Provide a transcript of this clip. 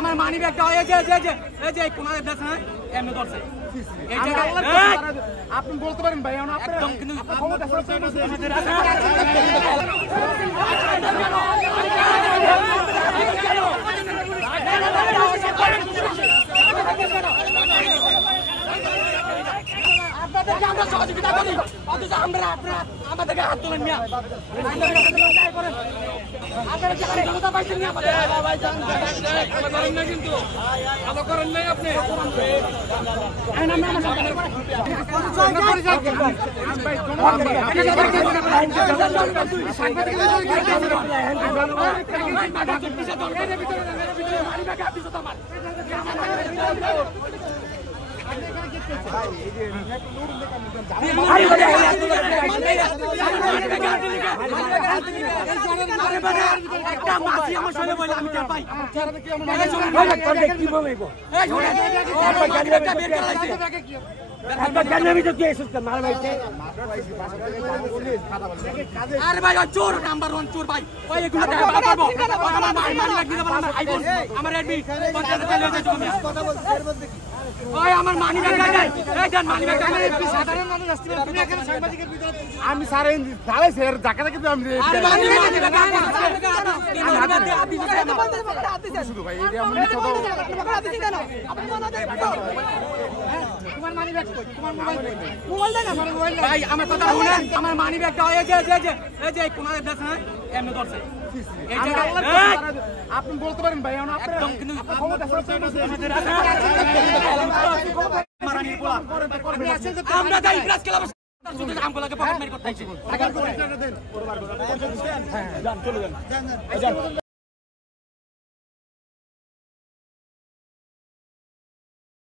আমার মানি ব্যাগটা এই যে কোনায় দেশ হ্যাঁ এমনি ধরছে আপনি বলতে পারেন ভাই একদম কিন্তু আপনাদেরকে আমরা সহযোগিতা করি অথচ আমরা আমাদেরকে হাত তোলেন মিয়া আপনারা কি ক্ষমতা পাইছেন না আমাদের ভাই জান করেন না কিন্তু ভালো করেন নাই আপনি আরে ভাই চোর নাম্বার 1 চোর ভাই ওই এগুলো আমার মানি ব্যাগ দিতে পারলাম না আইফোন আমার রেডমি 50 টাকা লয়ে যাচ্ছে কথা বলতে ওই আমার মানি ব্যাগ নাই এই দেন মানি ব্যাগ আমার একটু সাধারণ মানুষ আসছে এখানে সাংবাদিকের ভিতরে আমি সারে ঢালাই স্যার ঢাকা থেকে আমি আরে মানি ব্যাগ শুধু ভাই এই আমি ছোট আপনি মানা দেন তোমার মানি ব্যাগ কই তোমার মোবাইল দেখা আমার মোবাইল ভাই আমার কথা শুনেন আমার মানি ব্যাগটা এই যে কোনায় দেশ হ্যাঁ এমনি ধরছে আপনি বলতে পারেন ভাই একদম কিন্তু আমরা যাই প্রেস ক্লাব আমগুলোকে পকেট মারি করতেছি